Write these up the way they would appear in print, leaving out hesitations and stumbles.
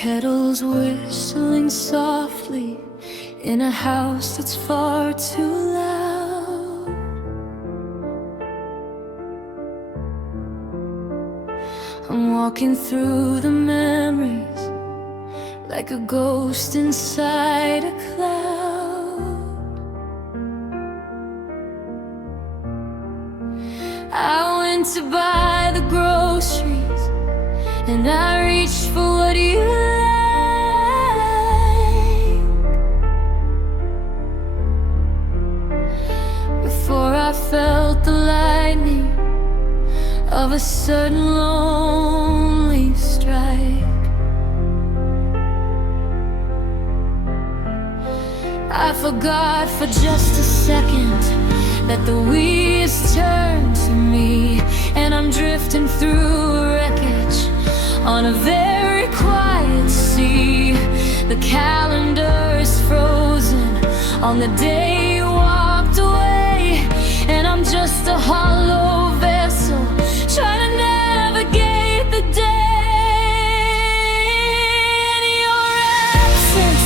kettle's whistling softly in a house that's far too loud. I'm walking through the memories like a ghost inside a cloud. I went to buy the groceries and I reached for what you like. Before I felt the lightning of a sudden lonely strike, I forgot for just a second that the wheels turned to me, and I'm drifting through wreckage on a very quiet sea. The calendar is frozen on the day you walked away, and I'm just a hollow vessel trying to navigate the day. In your absence,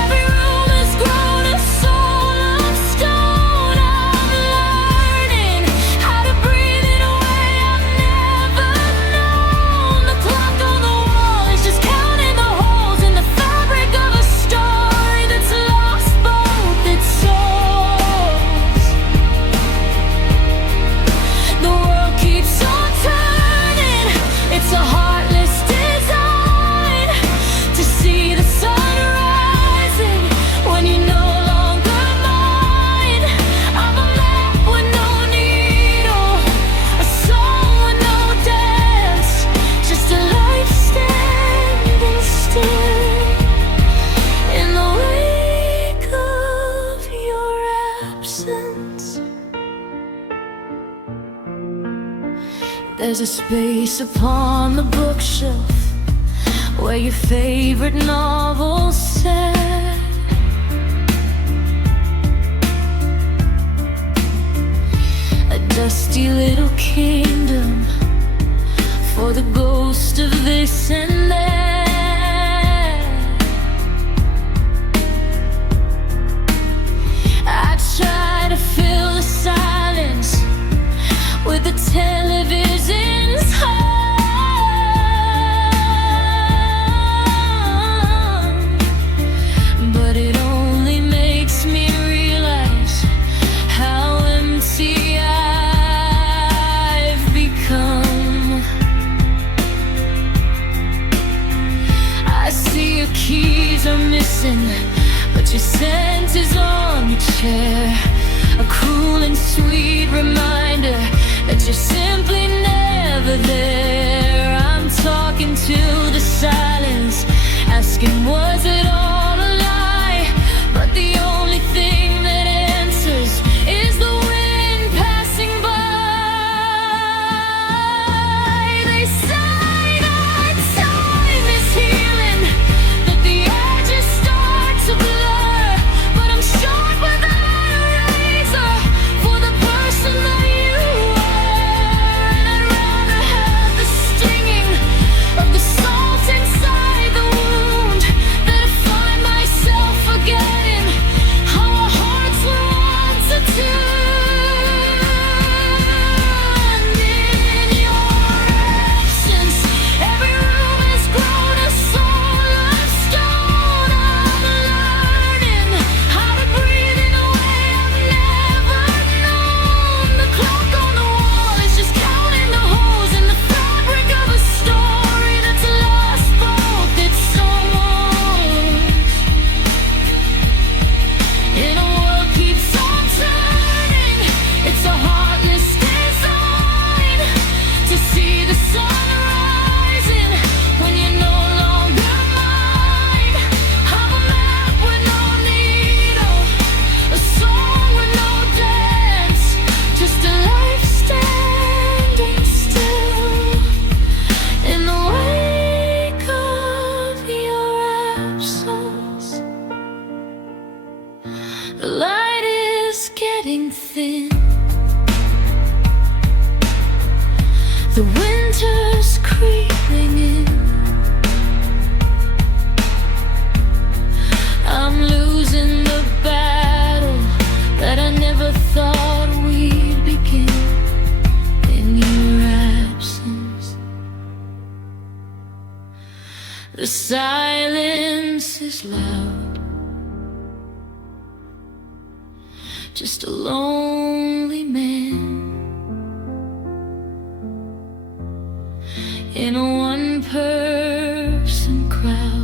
every room has grown a soul of stone. I'm learning how to breathe in a way I've never known. The clock on the wall is just counting the holes in the fabric of a story that's lost both its souls. The world keeps on turning. It's a heartless design to see the sun rising when you're no longer mine. I'm a map with no needle, a song with no dance, just a life standing still in the wake of your absence. There's a space upon the bookshelf where your favorite novels sat. A dusty little kingdom for the ghost of this and that. I try to fill the silence with the television's hum, but it only makes me realize how empty I've become. I see your keys are missing, but your scent is on the chair, a cool and sweet reminder that you're simply never there. I'm talking to the silence, asking was it all a lie? But the only thing that answers is the wind passing by. They say that time is healing, that the edges start to blur, but I'm sharp without a razor for the person that you are. And I'd rather have the stinging of the salt inside the wound than to find myself forgetting how our hearts were once attuned. In your absence, every room has grown a soul of stone. I'm learning how to breathe in a way I've never known. The clock on the wall is just counting the holes in the fabric of a story that's lost both its souls. In a world keeps on turning, it's a heartless design to see the sun rising when you're no longer mine. I'm a map with no needle, a song with no dance, just a life standing still in the wake of your absence. The light is getting thin, the winter's creeping in. silence is loud, just a lonely man in a one-person crowd.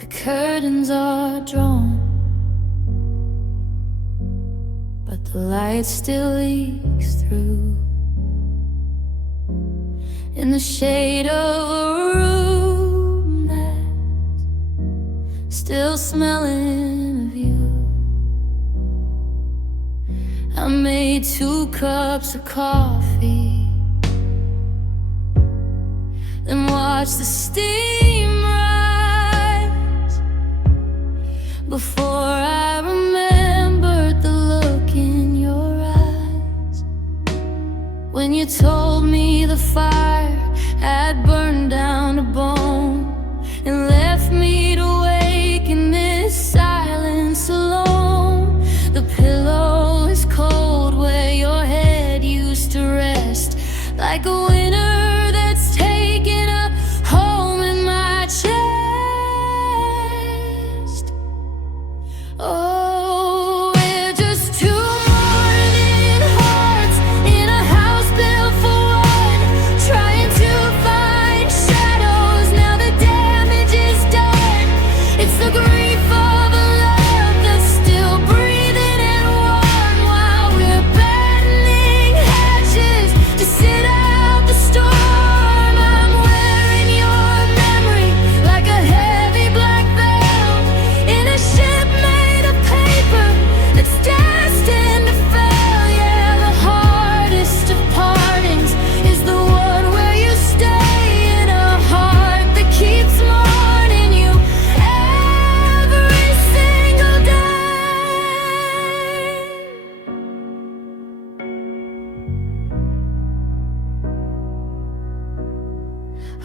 The curtains are drawn, but the light still leaks through. In the shade of a room that's still smelling of you, I made 2 cups of coffee, then watched the steam rise before I remembered the look in your eyes when you told me the fire had burned down to bone and left me to wake in this silence alone. The pillow is cold where your head used to rest, like a winter that's taken a home in my chest. Oh, we're just 2 mourning hearts in a house built for one, trying to find shadows now the damage is done. It's the grief of a love that's still breathing and warm while we're battling hatches to sit out the storm. I'm wearing your memory like a heavy black veil in a ship made of paper that's destined to fail. Yeah, the hardest of partings is the one where you stay in a heart that keeps mourning you every single day.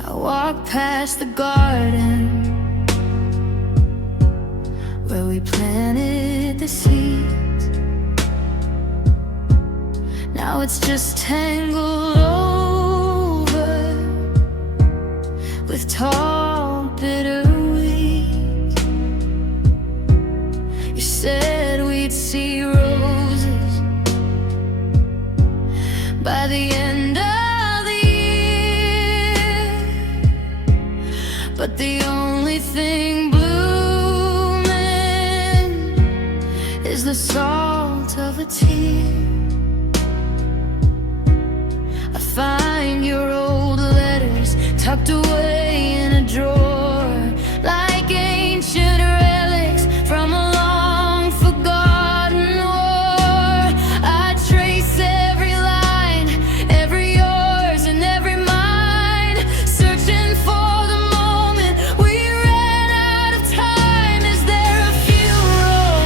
I walk past the garden where we planted the seeds. Now it's just tangled over with tall, bitter weeds. You said we'd see roses by the end of the year, but the only thing blooming is the salt of a tear. I find your old letters tucked away in a drawer, like ancient relics from a long forgotten war. I trace every line, every yours and every mine, searching for the moment we ran out of time. Is there a funeral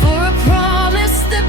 for a promise that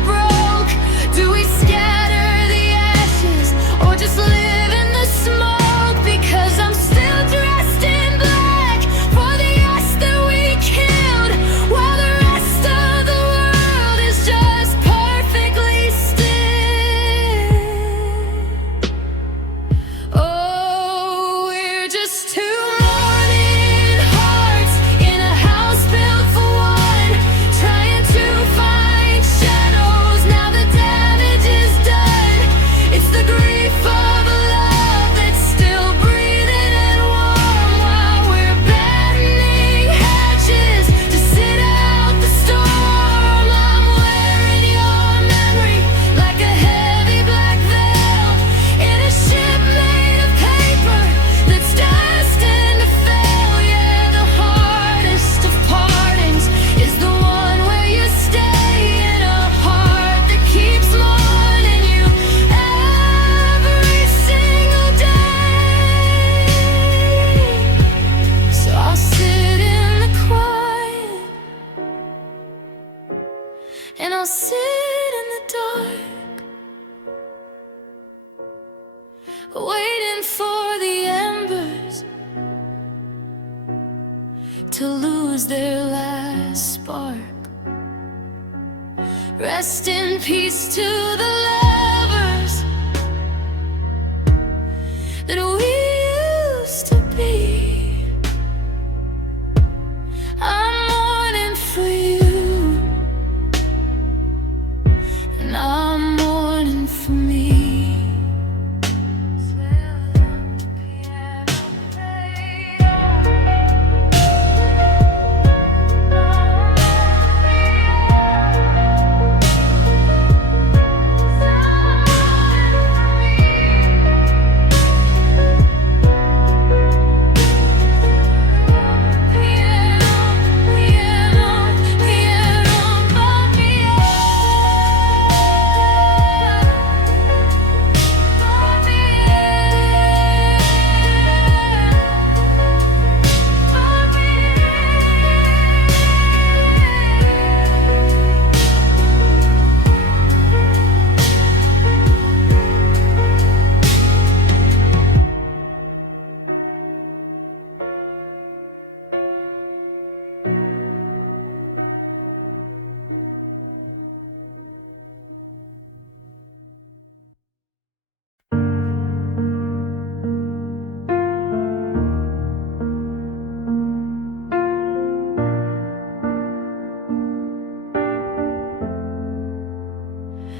waiting for the embers to lose their last spark. Rest in peace to the lovers that we used to be. I'm mourning for you, and I'm mourning for me.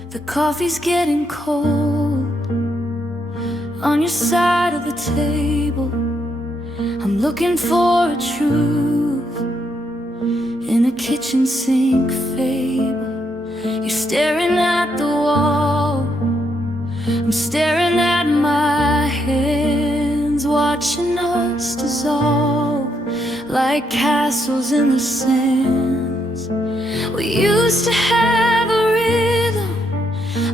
The coffee's getting cold on your side of the table. I'm looking for a truth in a kitchen sink fable. You're staring at the wall, I'm staring at my hands, watching us dissolve like castles in the sands. We used to have a rhythm,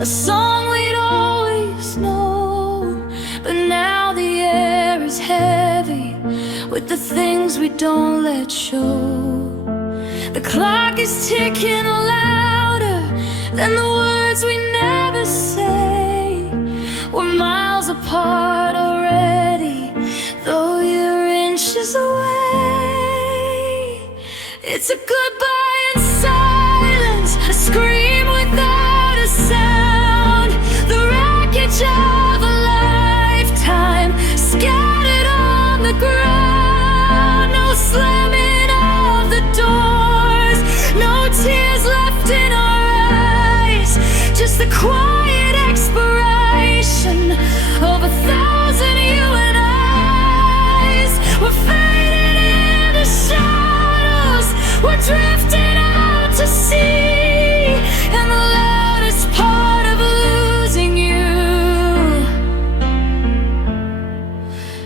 a song we'd always known, but now the air is heavy with the things we don't let show. The clock is ticking louder than the words we never say. We're miles apart already, though you're inches away. It's a goodbye in silence, a scream without a sound, the wreckage of a lifetime scattered on the ground. No slamming of the doors, no tears left in our eyes, just the quiet expiration of 1,000 you and I's. We're fading in the shadows, we're drifting out to sea, and the loudest part of losing you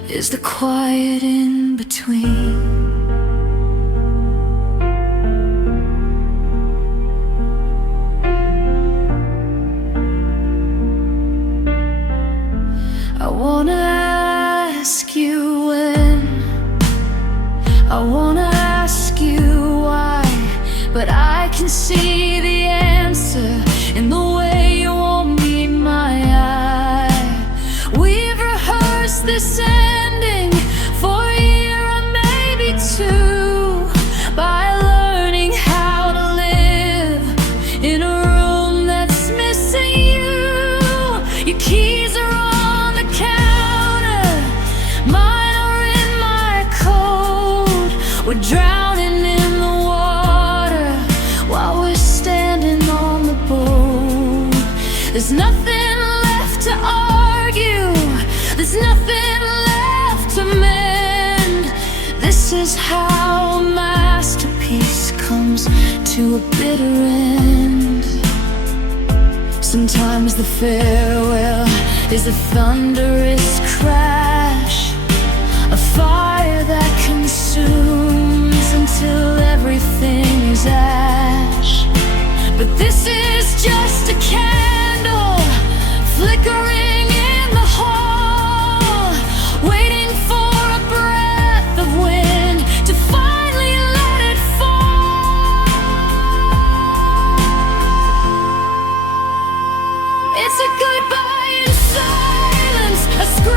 is the quiet in between. I wanna ask you when, I wanna ask you why, but I can see the answer in the way you won't meet my eye. We've rehearsed this ending for a year or maybe two, by learning how to live in a room that's missing you. Your keys are on the counter, mine are in my coat. We're drowning in the water while we're standing on the boat. There's nothing left to argue, there's nothing left to mend. This is how a masterpiece comes to a bitter end. Sometimes the farewell is a thunderous crash, a fire that consumes until everything is ash. But this is just a candle flickering in the hall, waiting for a breath of wind to finally let it fall. It's a goodbye in silence, a scream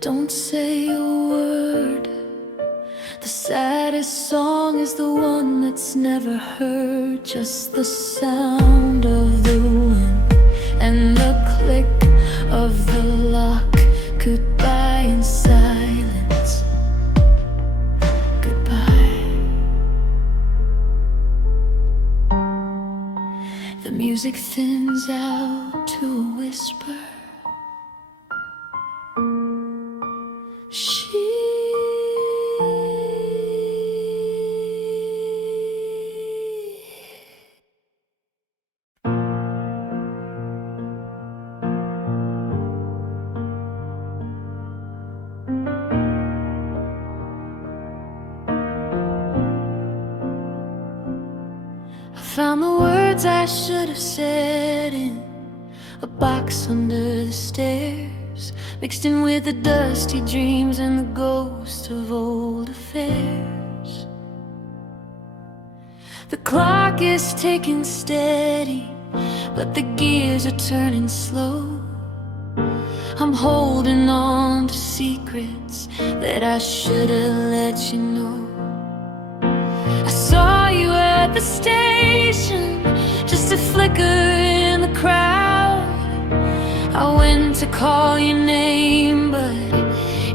Don't say a word. The saddest song is the one that's never heard. Just the sound of the wind and the click of the lock. Goodbye in silence. Goodbye. The music thins out to a whisper. Found the words I should have said in a box under the stairs, mixed in with the dusty dreams and the ghosts of old affairs. The clock is ticking steady, but the gears are turning slow. I'm holding on to secrets that I should have let you know. I saw you at the station, just a flicker in the crowd. I went to call your name, but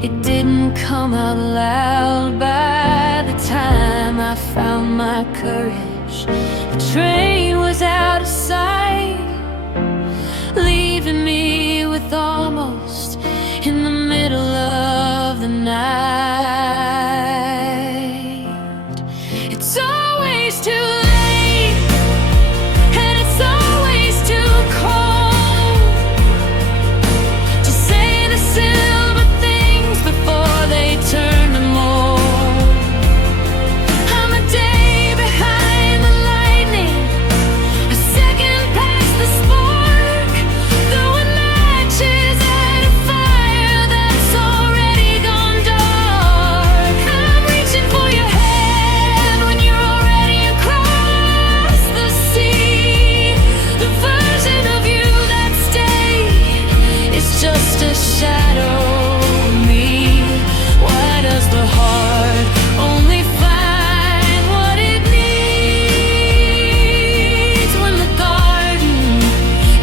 it didn't come out loud. By the time I found my courage, the train was out of sight, leaving me with almost in the middle of the night. It's always too late, and it's always too cold to say the silver things before they turn to mold. I'm a day behind the lightning, a second past the spark, throwing matches at a fire that's already gone dark. I'm reaching for your hand when you're already across the sea. The version of you that stayed is just a shadow of me. Why does the heart only find what it needs when the garden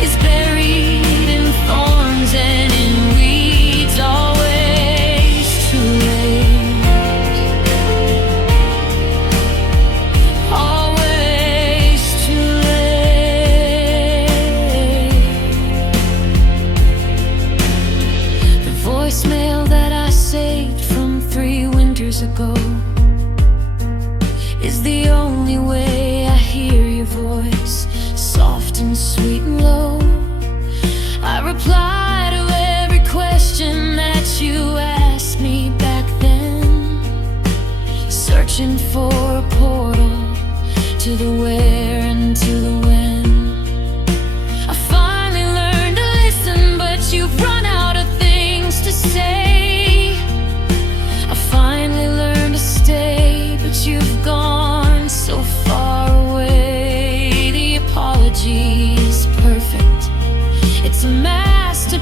is buried in thorns and in weeds? Always too late. Always too late. The voicemail that I saved from 3 winters ago is the only way I hear your voice, soft and sweet and low. I reply to every question that you asked me back then, searching for a portal to the where and to the when. I finally learned to listen, but you've run out of things to say. I finally learned to stay, but you've gone so far away. The apology is perfect, it's a masterpiece.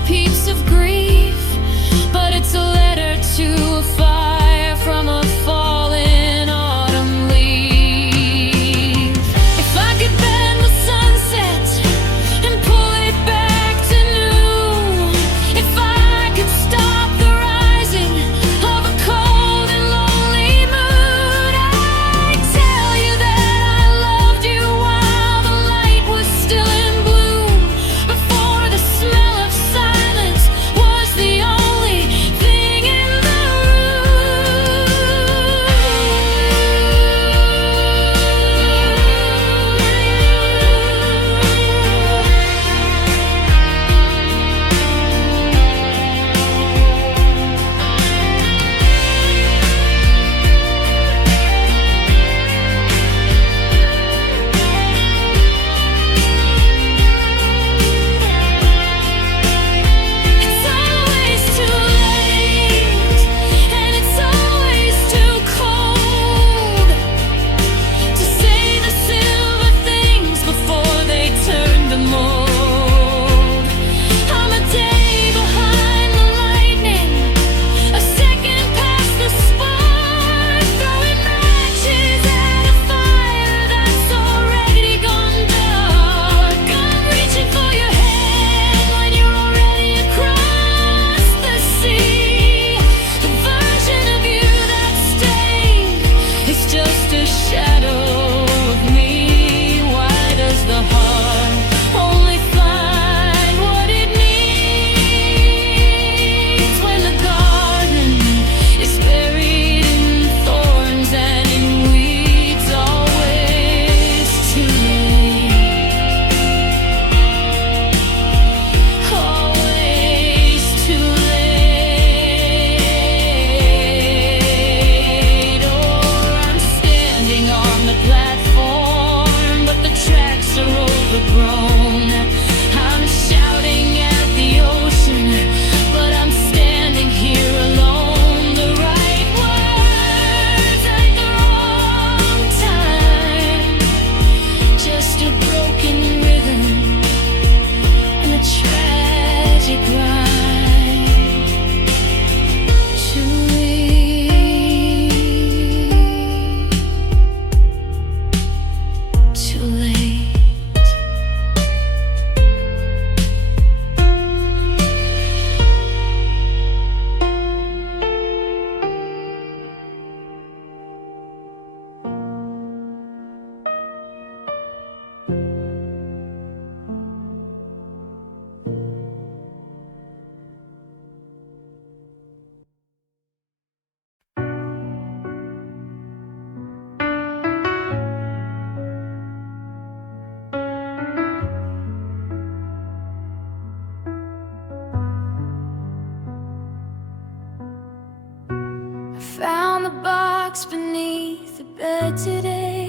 found the box beneath the bed today,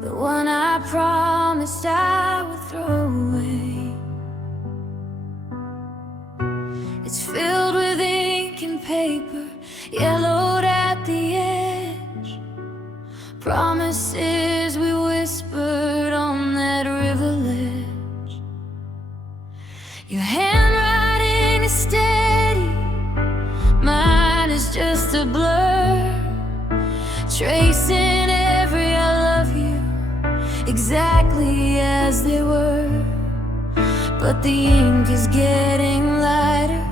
the one I promised I would throw away. It's filled with ink and paper, yellowed at the edge, promises we whispered on that river ledge. Your handwriting is steady, mine is just a blur, tracing every I love you exactly as they were. But the ink is getting lighter,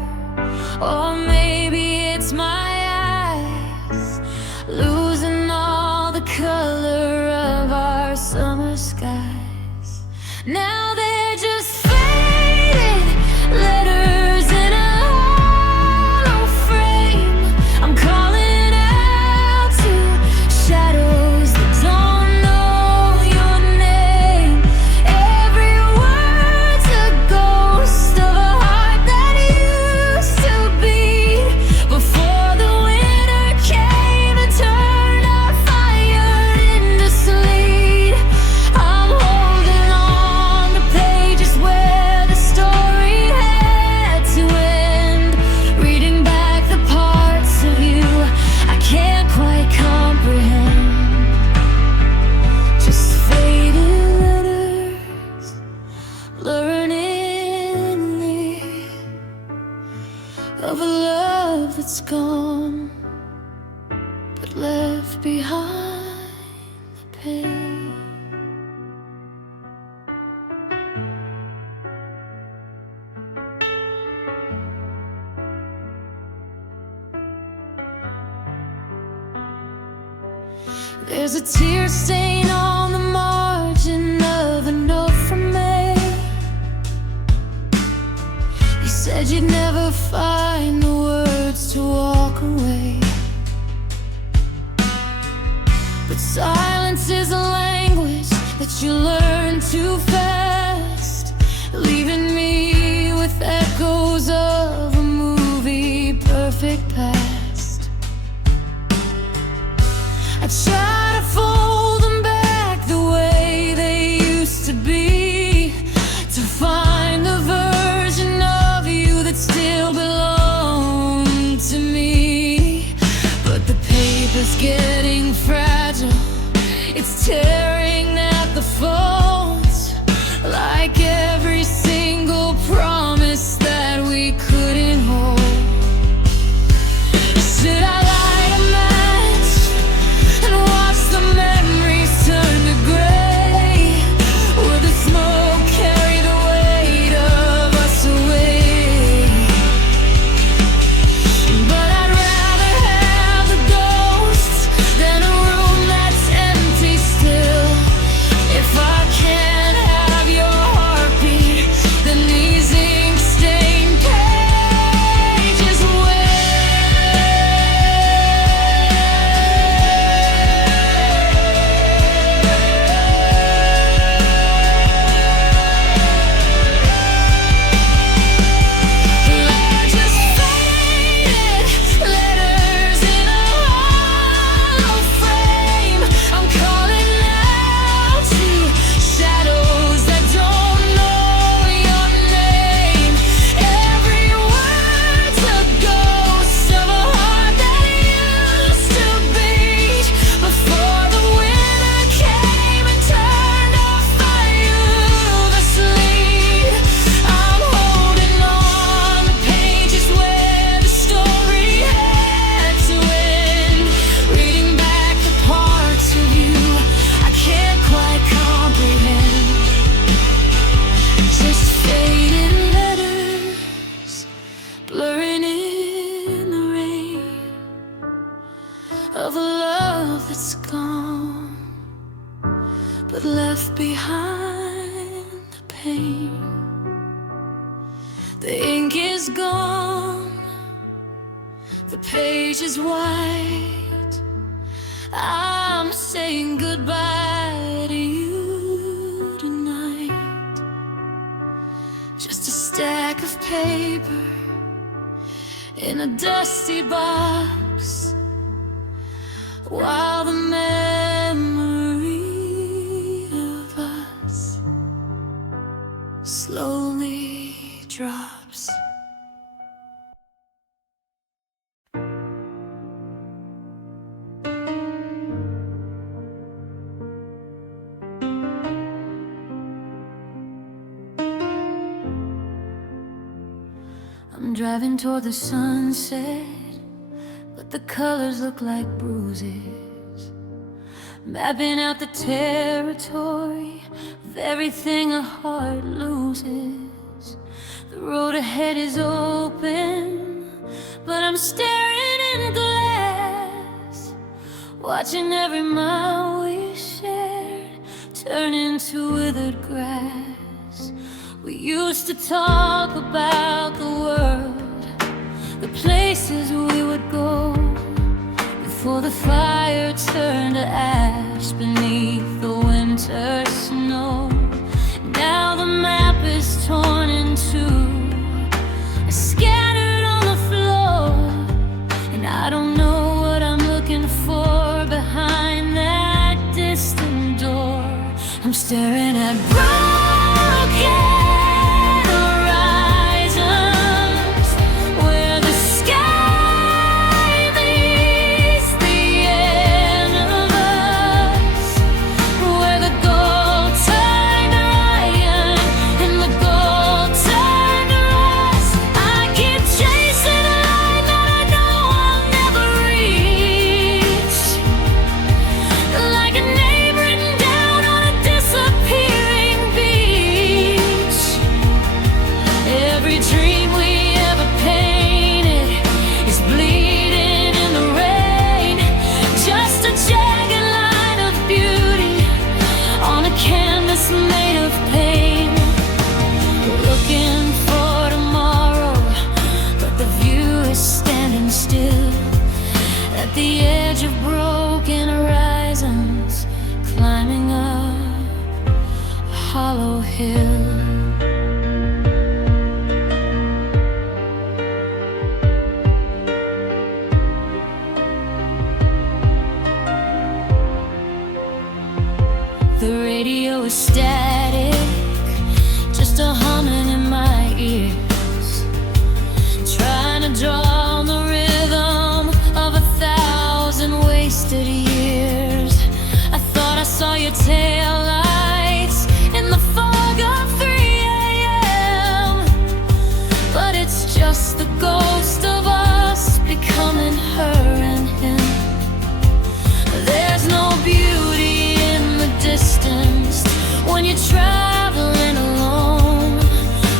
or maybe it's my eyes losing all the color of our summer skies. Now they're just faded letters in a hollow frame. I'm calling out to shadows that don't know your name. Every word's a ghost of a heart that used to beat before the winter came and turned our fire into sleet. I'm holding on to pages where the story had to end, reading back the parts of you I can't quite comprehend. Just faded letters, blurring in the of a love that's gone, but left behind the pain. There's a tear stain on the margin of a note from May. You said you'd never find the words to walk away, but silence is a language that you learn too fast, leaving me with echoes of a movie perfect past. I try to fold them back the way they used to be, to find a version of you that still belonged to me. But the paper's getting fragile, it's tearing at the folds, like every single promise that we couldn't hold. Should I light a match and watch the memories turn to gray? Would the smoke carry the weight of us away? But I'd rather have the ghosts than a room that's empty still. If I can't have your heartbeat, then these ink-stained pages will. They're just faded letters in a hollow frame. I'm calling out to shadows that don't know your name. Every word's a ghost of a heart that used to beat before the winter came and turned our fire to sleep. I'm holding on to pages where the story had to end, reading back the parts of you I can't quite comprehend. Just faded letters, blurring in the rain of a love that's gone, but left behind the pain. The ink is gone, the page is white. I'm saying goodbye to you tonight. Just a stack of paper in a dusty box, while the memory of us slowly drops. I'm driving toward the sunset, but the colors look like bruises, mapping out the territory of everything a heart loses. The road ahead is open, but I'm staring in glass, watching every mile we shared turn into withered grass. We used to talk about the world, the places we would go, before the fire turned to ash beneath the winter snow. Now the map is torn in two, scattered on the floor, and I don't know what I'm looking for behind that distant door. I'm staring at broken the edge of broken horizons, climbing up a hollow hill. The radio is static, just a humming in my ears, trying to draw the rhythm of 1,000 wasted years. I thought I saw your taillights in the fog of 3 a.m., but it's just the ghost of us becoming her and him. There's no beauty in the distance when you're traveling alone,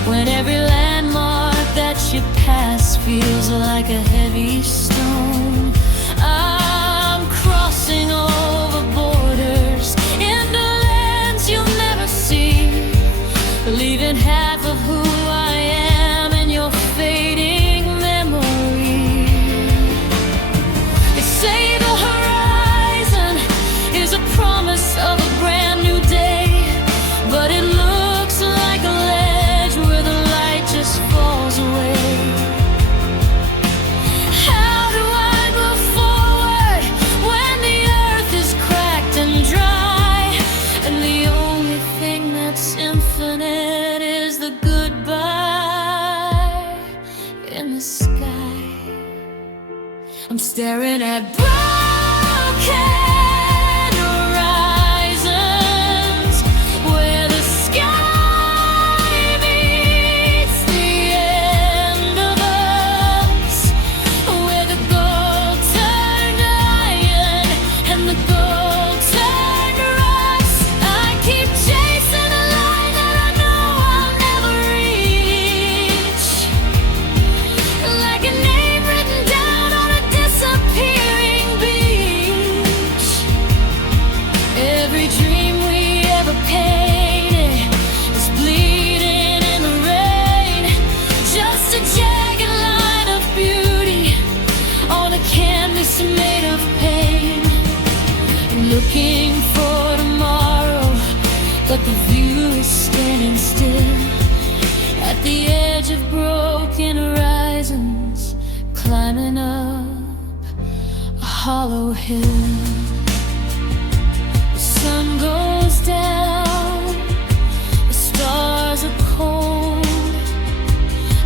when every landmark that you pass feels like a heavy stone. I'm crossing over borders into lands you'll never see, leaving half of who I am in your fading memory. They say the horizon is a promise of a brand new day, but it looks like a ledge where the light just falls away. How do I move forward when the earth is cracked and dry, and the only thing that's infinite is the goodbye in the sky? I'm staring at broken horizons, where the sky meets the end of us, where the gold turned iron and the gold turned rust. I keep chasing a line that I know I'll never reach, like a name written down on a disappearing beach. Every dream we ever painted is bleeding in the rain, just a jagged line of beauty on a canvas made of pain. Looking for tomorrow, but the view is standing still at the edge of broken horizons, hollow hill. The sun goes down, the stars are cold.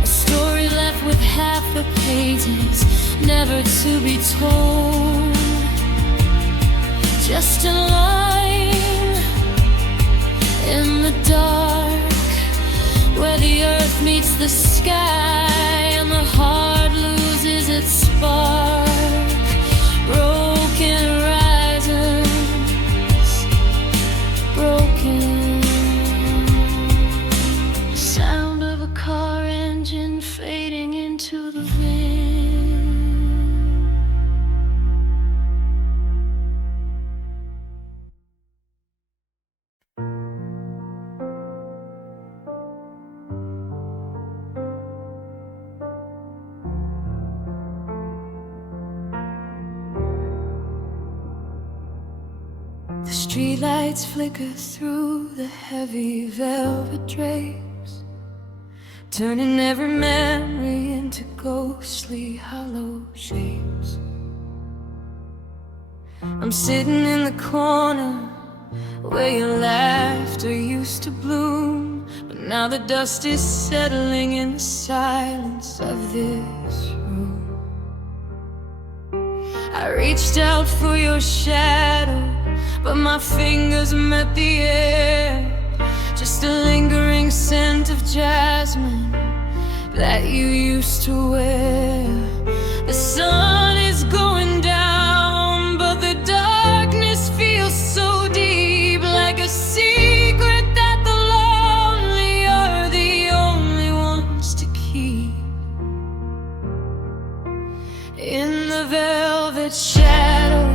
A story left with half the pages, never to be told. Just a line in the dark, where the earth meets the sky and the heart loses its spark. Broken horizons, broken. Sound of a car engine fading into the wind. The streetlights flicker through the heavy velvet drapes, turning every memory into ghostly hollow shapes. I'm sitting in the corner where your laughter used to bloom, but now the dust is settling in the silence of this room. I reached out for your shadow, but my fingers met the air. Just a lingering scent of jasmine that you used to wear. The sun is going down, but the darkness feels so deep, like a secret that the lonely are the only ones to keep. In the velvet shadows,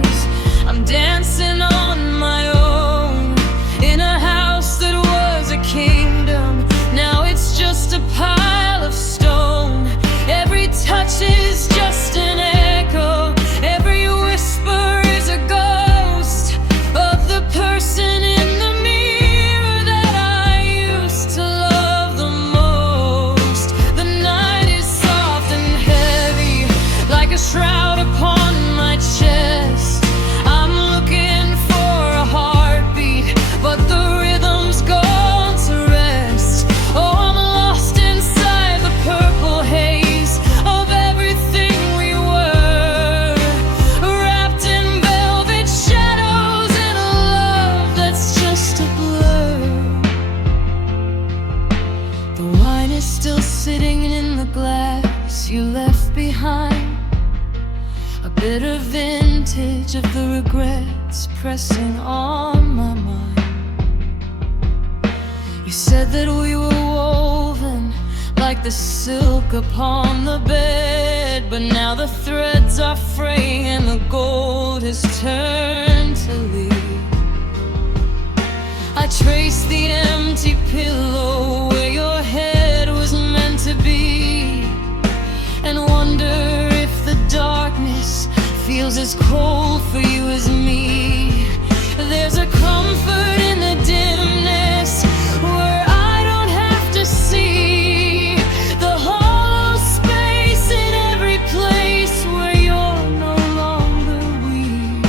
I'm dancing on my own, in a house that was a kingdom. Now it's just a pile of stone. Every touch is just an echo, every whisper is a ghost of the person in the mirror that I used to love the most. The night is soft and heavy, like a shroud upon my chest. I'm looking for a heartbeat, but the rhythm's gone to rest. Oh, I'm lost inside the purple haze of everything we were, wrapped in velvet shadows and a love that's just a blur. The wine is still sitting in the glass you left behind, a bitter vintage of the regrets pressing on my mind. You said that we were woven like the silk upon the bed, but now the threads are fraying and the gold has turned to leaf. I trace the empty pillow where your head was meant to be, and wonder if the darkness feels as cold for you as me. There's a comfort in the dimness where I don't have to see the hollow space in every place where you're no longer we.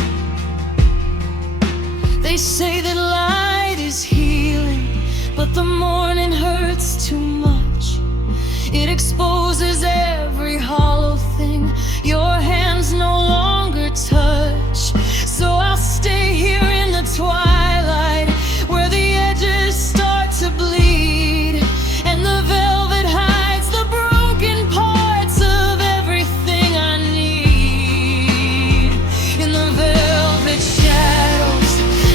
They say that light is healing, but the morning hurts too much. It exposes every hollow thing your hands no longer touch. So I'll stay here in the twilight, where the edges start to bleed, and the velvet hides the broken parts of everything I need. In the velvet shadows,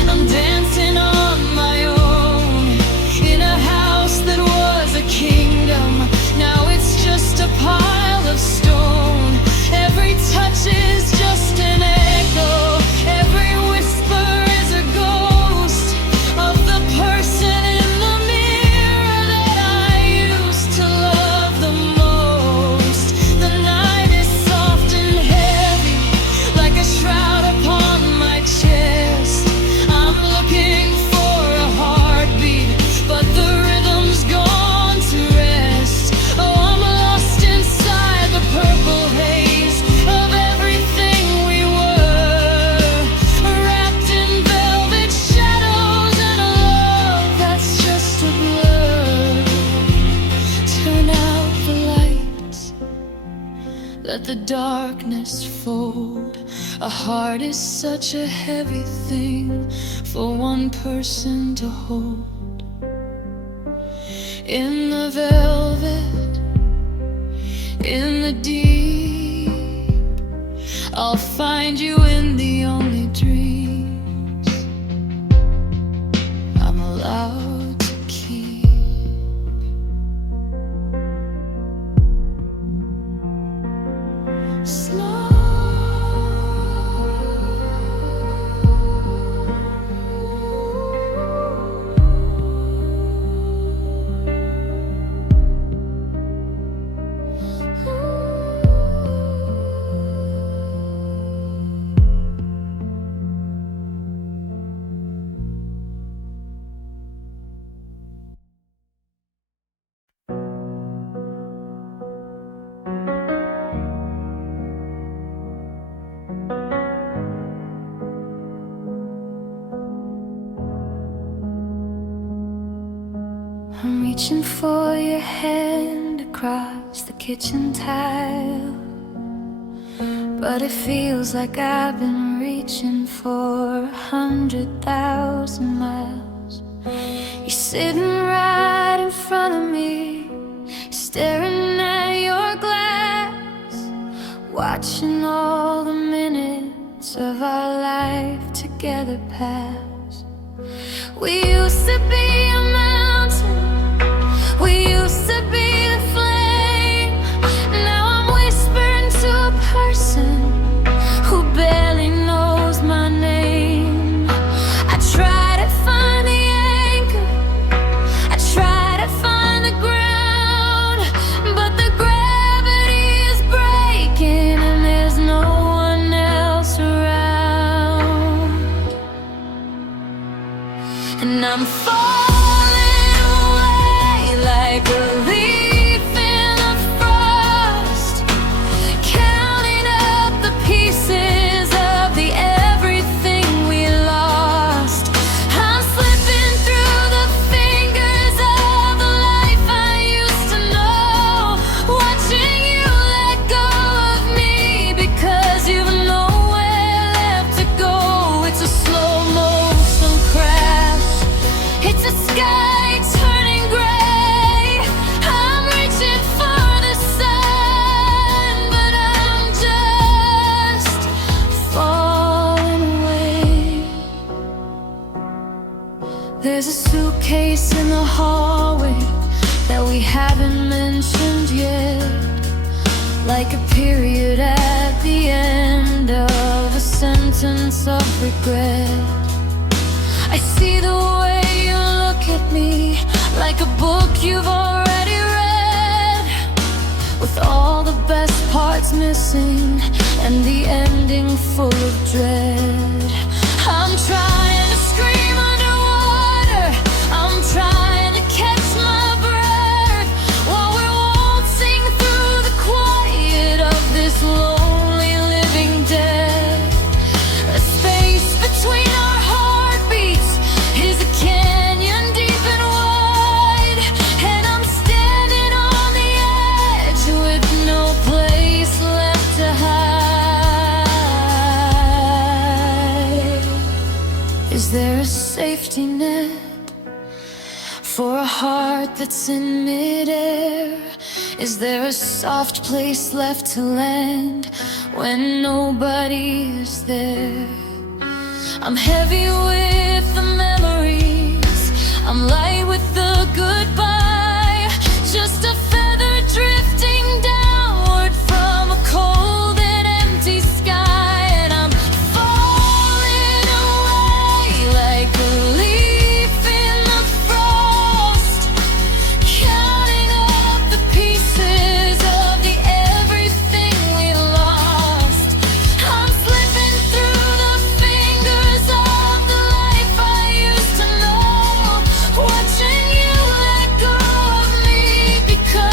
I'm dancing on my own, in a house that was a kingdom. Now it's just a pile of stone. Every let the darkness fold. A heart is such a heavy thing for one person to hold. In the velvet, in the deep, I'll find you in the only dreams I'm allowed to keep. Slow. I'm reaching for your hand across the kitchen tile, but it feels like I've been reaching for 100,000 miles. You're sitting right in front of me, staring at your glass, watching all the minutes of our life together pass. We used to be a mountain, we used to be the flame. Now I'm whispering to a person who barely knows my name. I try to find the anchor, I try to find the ground, but the gravity is breaking and there's no one else around. And I'm falling away like a leaf in the frost, counting up the pieces of the everything we lost. I'm slipping through the fingers of the life I used to know, watching you let go of me because you've nowhere left to go. It's a slow motion crash, it's a sky turning gray. I'm reaching for the sun, but I'm just falling away. There's a suitcase in the hallway that we haven't mentioned yet, like a period at the end of a sentence of regret. I see the way you look at me, like a book you've already read, with all the best parts missing and the ending full of dread. I'm trying to scream underwater, I'm trying to catch my breath, while we're waltzing through the quiet of this lonely living death. The space between our heartbeats is a canyon deep and wide, and I'm standing on the edge with no place left to hide. Is there a safety net for a heart that's in midair? Is there a soft place left to land when nobody is there? I'm heavy with the memories, I'm light with the goodbye, just a feather drifting downward from a cold and empty sky. And I'm falling away like a leaf in the frost, counting up the pieces of the everything we lost. I'm slipping through the fingers of the life I used to know, watching you let go of me because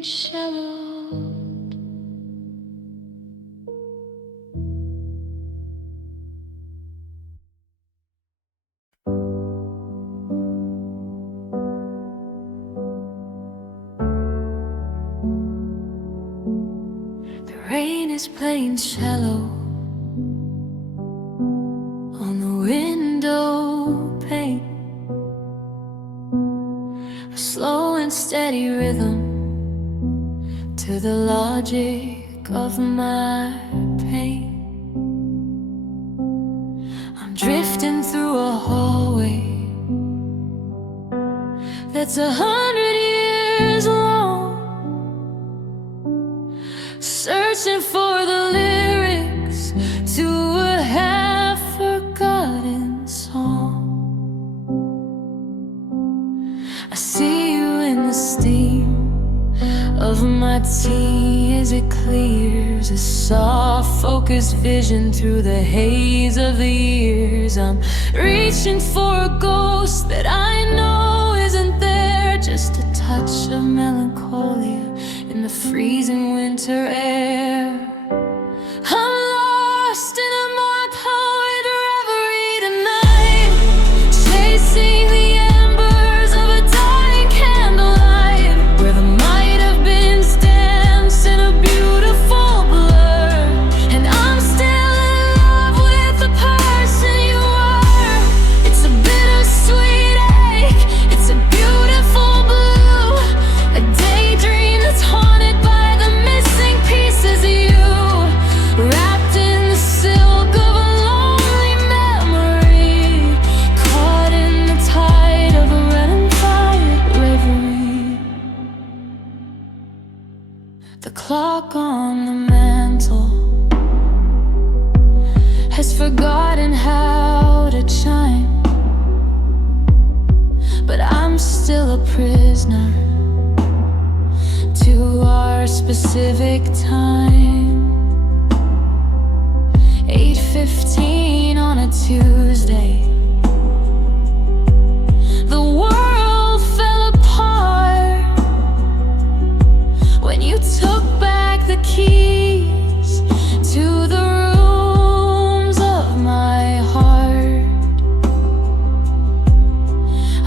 plain shallow. The rain is playing shallow on the window pane, a slow and steady rhythm to the logic of my pain. I'm drifting through a hallway that's 100 years long, searching for the lyrics to a half-forgotten song. I see you in the steam of my tea as it clears, a soft focused vision through the haze of the years. I'm reaching for a ghost that I know isn't there, just a touch of melancholia in the freezing winter air. I'm lost in a more poet reverie tonight, chasing the embers of a dying candlelight, where the might have been stands in a beautiful blur. And I'm still in love with the person you were. It's a bittersweet ache, it's a beautiful blue, a daydream that's haunted by the missing pieces of you, wrapped in the silk of a lonely memory, caught in the tide of a red and violet reverie. The clock on the mantle has forgotten how to chime, but I'm still a prisoner to our specific time. 8:15 on a Tuesday. The world fell apart when you took back the keys to the rooms of my heart.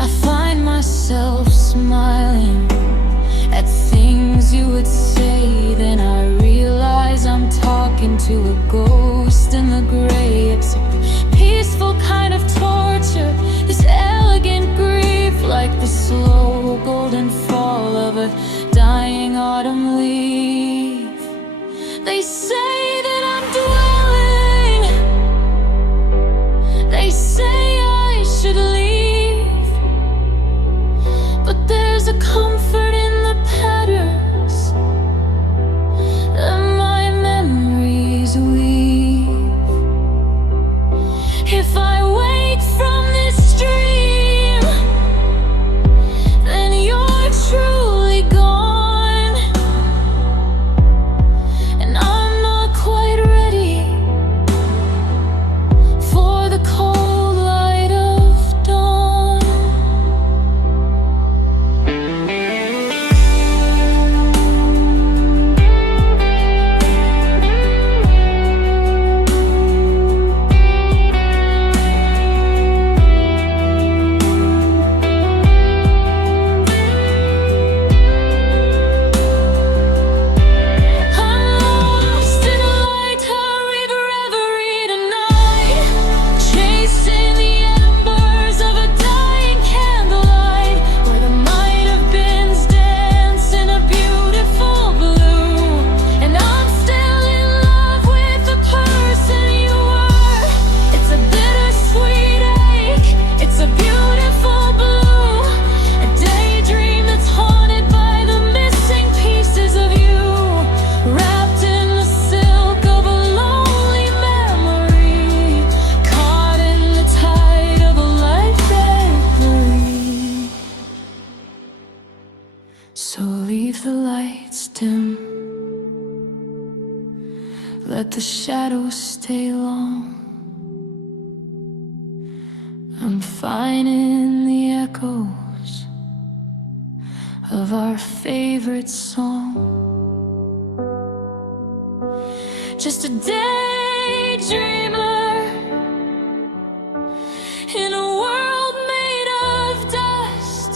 I find myself smiling at things you would say, then I realize I'm talking to a ghost in the gray. It's a peaceful kind of torture, this elegant grief, like the slow golden fall of a dying autumn leaf. They say that I'm dwelling, they say I should leave, but there's a comfort in the patterns that my memories weave. If I wake from this dream, then you're truly gone, and I'm not quite ready for the cold light of dawn. I'm lost in a light-hurried reverie tonight, chasing the embers of a dying candlelight, where the might have beens dance in a beautiful blue. And I'm still in love with the person you were. It's a bittersweet ache, it's a beautiful blue, a daydream that's haunted by the missing pieces of you, wrapped in the silk of a lonely memory, caught in the tide of a life reverie. So leave the lights dim, let the shadows stay long. I'm finding the echoes of our favorite song. Just a daydreamer in a world made of dust,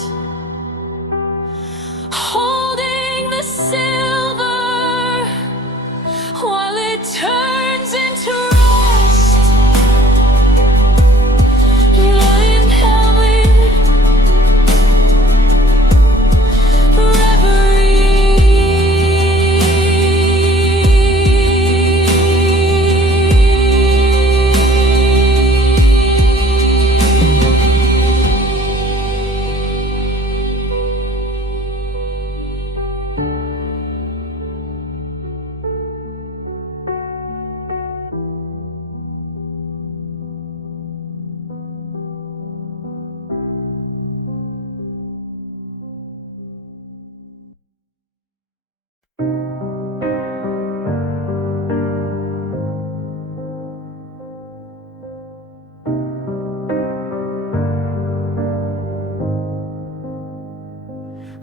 holding the silver while it turns into rust. Lying heavy,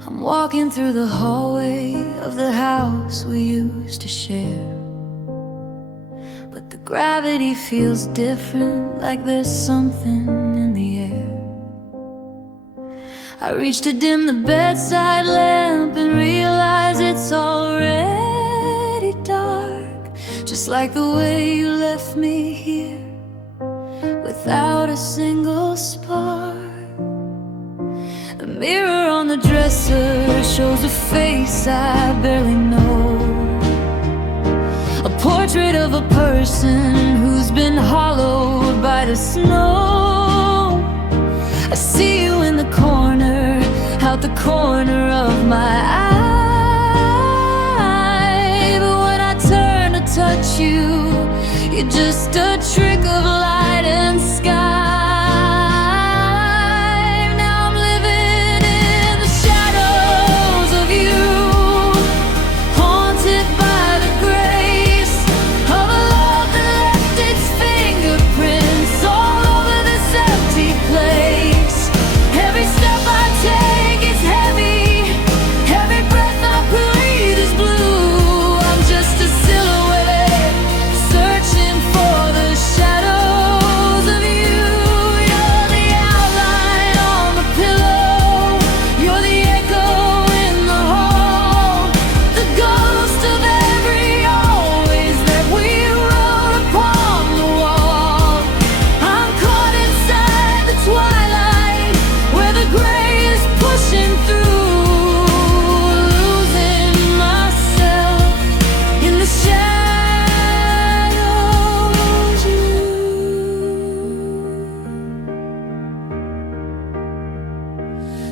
I'm walking through the hallway of the house we used to share, but the gravity feels different, like there's something in the air. I reach to dim the bedside lamp and realize it's already dark, just like the way you left me here, without a single spark. The mirror on the dresser shows a face I barely know, a portrait of a person who's been hollowed by the snow. I see you in the corner, out the corner of my eye, but when I turn to touch you, you're just a trick of light and sky.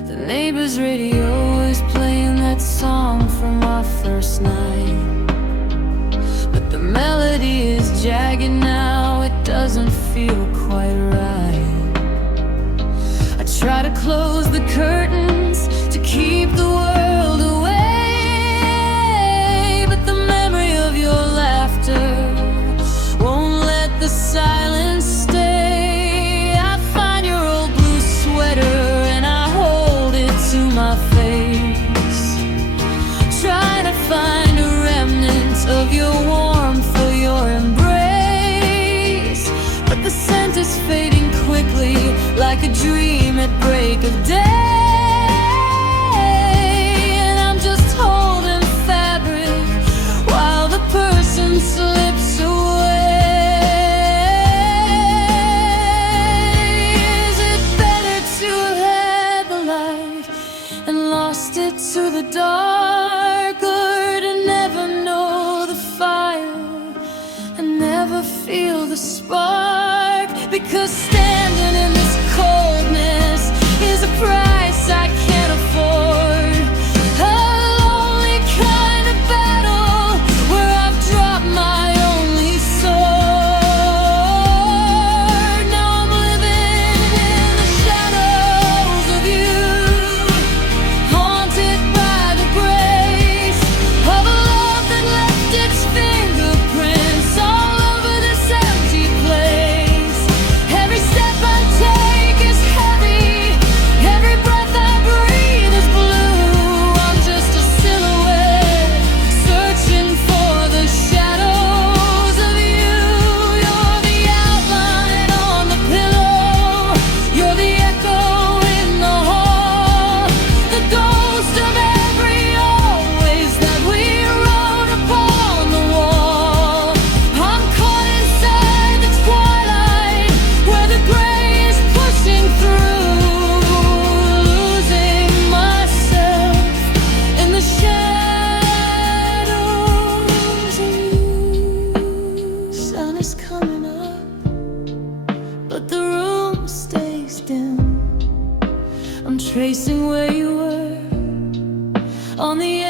The neighbor's radio is playing that song from our first night, but the melody is jagged now, it doesn't feel quite right. I try to close the curtains to keep the world away, but the memory of your laughter won't let the silence stay. I find your old blue sweater and I hold it to my face, trying to find a remnant of your warmth or your embrace, but the scent is fading quickly like a dream at break of day. And I'm just holding fabric while the person slips away. Is it better to have had the light and lost it to the dark, or to never know the fire and never feel the spark? Because standing in this coldness is a price I can't afford, a lonely kind of battle where I've dropped my only sword. Now I'm living in the shadows of you, haunted by the grave. I'm tracing where you were on the